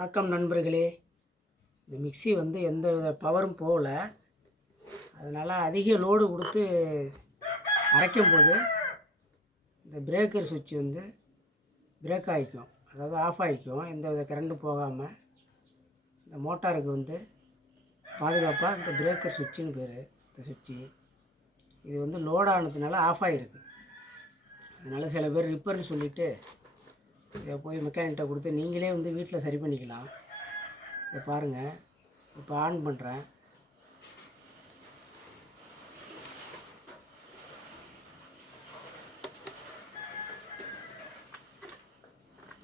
வணக்கம் நண்பர்களே. இந்த மிக்ஸி வந்து எந்த வித பவரும் போகல. அதனால் அதிக லோடு கொடுத்து அரைக்கும் போது இந்த பிரேக்கர் சுவிட்ச் வந்து பிரேக் ஆகிக்கும். அதாவது ஆஃப் ஆகிக்கும். எந்த வித கரண்ட்டு போகாமல் இந்த மோட்டாருக்கு வந்து பாதுகாப்பாக இந்த பிரேக்கர் சுவிட்சுன்னு பேர். இந்த சுவிட்சு. இது வந்து லோடானதுனால ஆஃப் ஆகிருக்கு. அதனால் சில பேர் ரிப்பேர்னு சொல்லிவிட்டு இதை போய் மெக்கானிக்கிட்ட கொடுத்து நீங்களே வந்து வீட்டில் சரி பண்ணிக்கலாம். இதை பாருங்கள் இப்போ ஆன் பண்ணுறேன்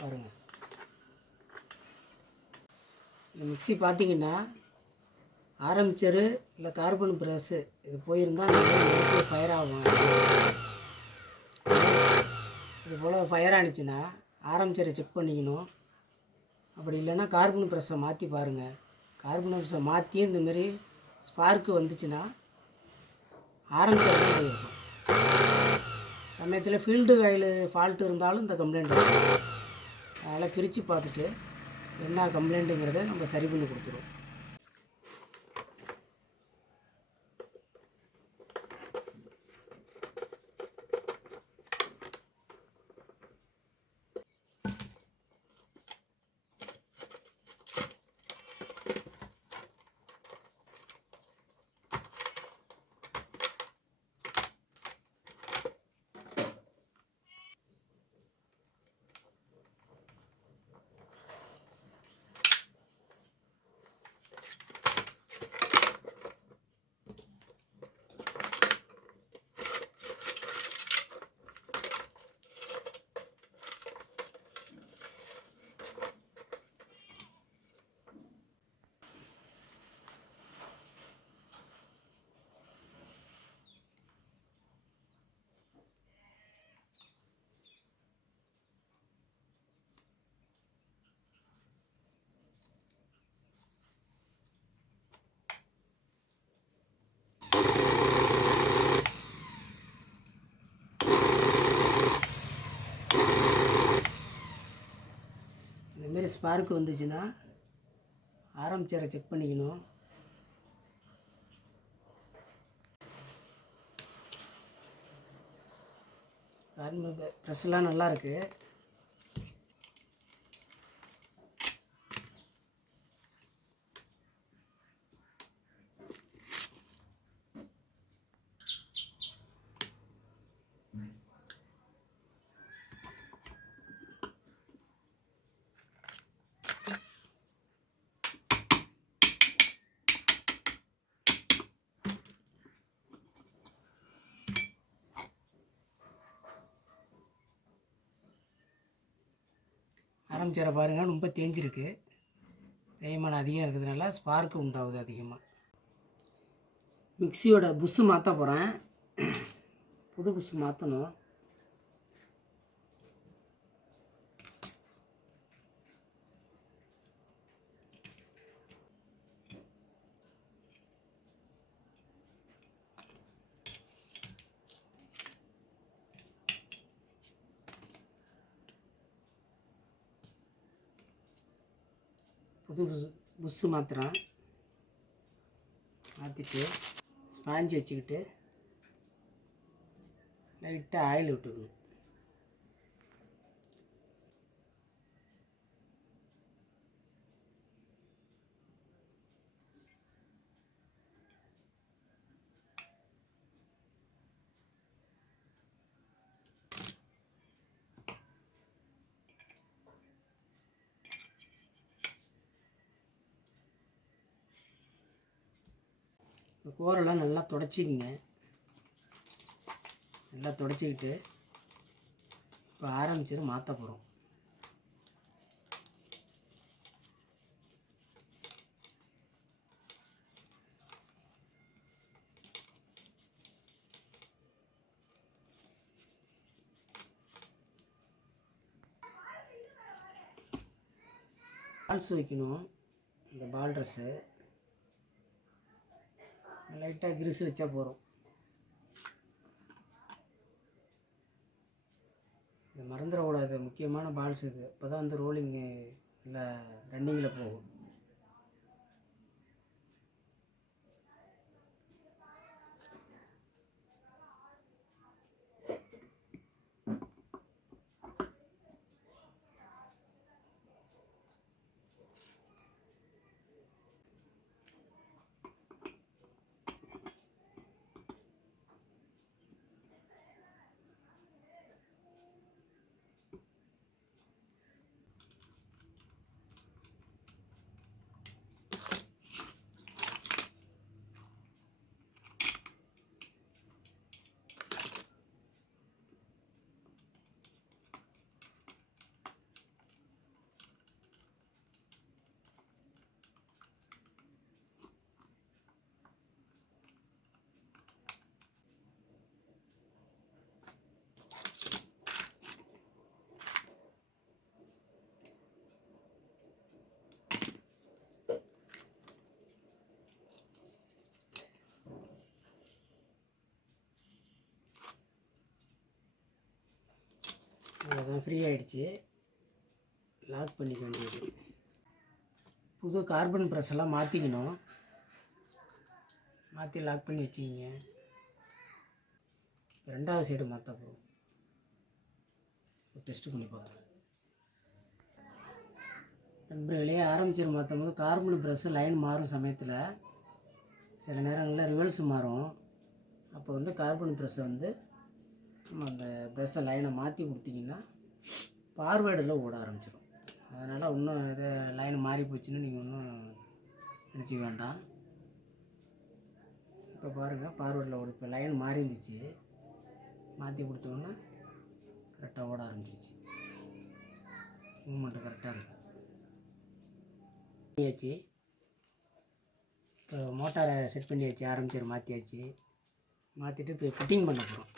பாருங்கள் இந்த மிக்சி பார்த்தீங்கன்னா ஆரம்பிச்சரு இல்லை கார்பன் ப்ரெஸ்ஸு இது போயிருந்தால் ஃபயர் ஆகும். இது போல் ஃபயர் ஆனிச்சுன்னா ஆரம்பிச்சரை செக் பண்ணிக்கணும். அப்படி இல்லைன்னா கார்பன் ப்ரெஸ்ஸை மாற்றி பாருங்கள் கார்பன் ப்ரெஸ்ஸை மாற்றி இந்தமாரி ஸ்பார்க்கு வந்துச்சுன்னா ஆரம்பிச்சர் தான் சமயத்தில் ஃபீல்டு காயில் ஃபால்ட் இருந்தாலும் இந்த கம்ப்ளைண்ட் வரும் அதனால் பிரித்து பார்த்துட்டு என்ன கம்ப்ளைண்ட்டுங்கிறத நம்ம சரி பண்ணி கொடுத்துருவோம். இந்தமாரி ஸ்பார்க் வந்துச்சுன்னா ஆரம்பிச்சரை செக் பண்ணிக்கணும். கார்பன் ப்ரெஸ்லாம் நல்லா இருக்குது காமிச்சார பாருங்கள் ரொம்ப தேஞ்சிருக்கு. தேய்மானம் அதிகம் இருக்கிறதுனால ஸ்பார்க்கு உண்டாகுது அதிகமாக மிக்சியோட புஷ்ஷு மாற்ற போகிறேன் புது புஷ்ஷு மாற்றணும் புது புஷ் புஷ்ஷு மாத்திரம் மாற்றிட்டு ஸ்பாஞ்சு வச்சுக்கிட்டு லைட்டாக ஆயில் விட்டுக்கணும். கோரெல்லாம் நல்லா தொடச்சிக்கிங்க. நல்லா தொடச்சிக்கிட்டு இப்போ ஆரம்பிச்சது மாற்ற போகிறோம் பால்ஸ் வைக்கணும். இந்த பால் ட்ரெஸ்ஸு லைட்டாக கிரிசு வச்சா போகிறோம் இது மறந்துடக்கூடாது. முக்கியமான பால்ஸ் இது. அப்போ தான் வந்து ரோலிங்கு இல்லை ரன்னிங்கில் போகும். ஃப்ரீ ஆகிடுச்சி லாக் பண்ணிக்க வேண்டியது. புது கார்பன் ப்ரெஸ் எல்லாம் மாற்றிக்கணும் மாற்றி லாக் பண்ணி வச்சுக்கிங்க. ரெண்டாவது சைடு மாற்ற போகும் டெஸ்ட் பண்ணி பார்க்கலாம். நண்பர்களே ஆரம்பிச்சிரு மாற்றும் போது கார்பன் ப்ரெஸ்ஸு லைன் மாறும் சமயத்தில். சில நேரங்களில் ரிவல்ஸ் மாறும். அப்போ வந்து கார்பன் ப்ரெஸ்ஸை வந்து நம்ம அந்த ப்ரெஸ்ஸை லைனை மாற்றி கொடுத்தீங்கன்னா ஃபார்வேர்டில் ஓட ஆரம்பிச்சிடும் அதனால் இன்னும் இது லைன் மாறி போச்சுன்னு நீங்கள் ஒன்றும் நினச்சிக்க வேண்டாம். இப்போ பாருங்கள் ஃபார்வேர்டில் ஓடு இப்போ லைன் மாறி இருந்துச்சு. மாற்றி கொடுத்தோன்னே கரெக்டாக ஓட ஆரம்பிச்சிருச்சு. மூமெண்ட்டு கரெக்டாக இருக்கும் பண்ணியாச்சு. இப்போ மோட்டாரை செட் பண்ணியாச்சு ஆரம்பிச்சர் மாற்றியாச்சு மாற்றிட்டு இப்போ ஃபிட்டிங் பண்ண போகிறோம்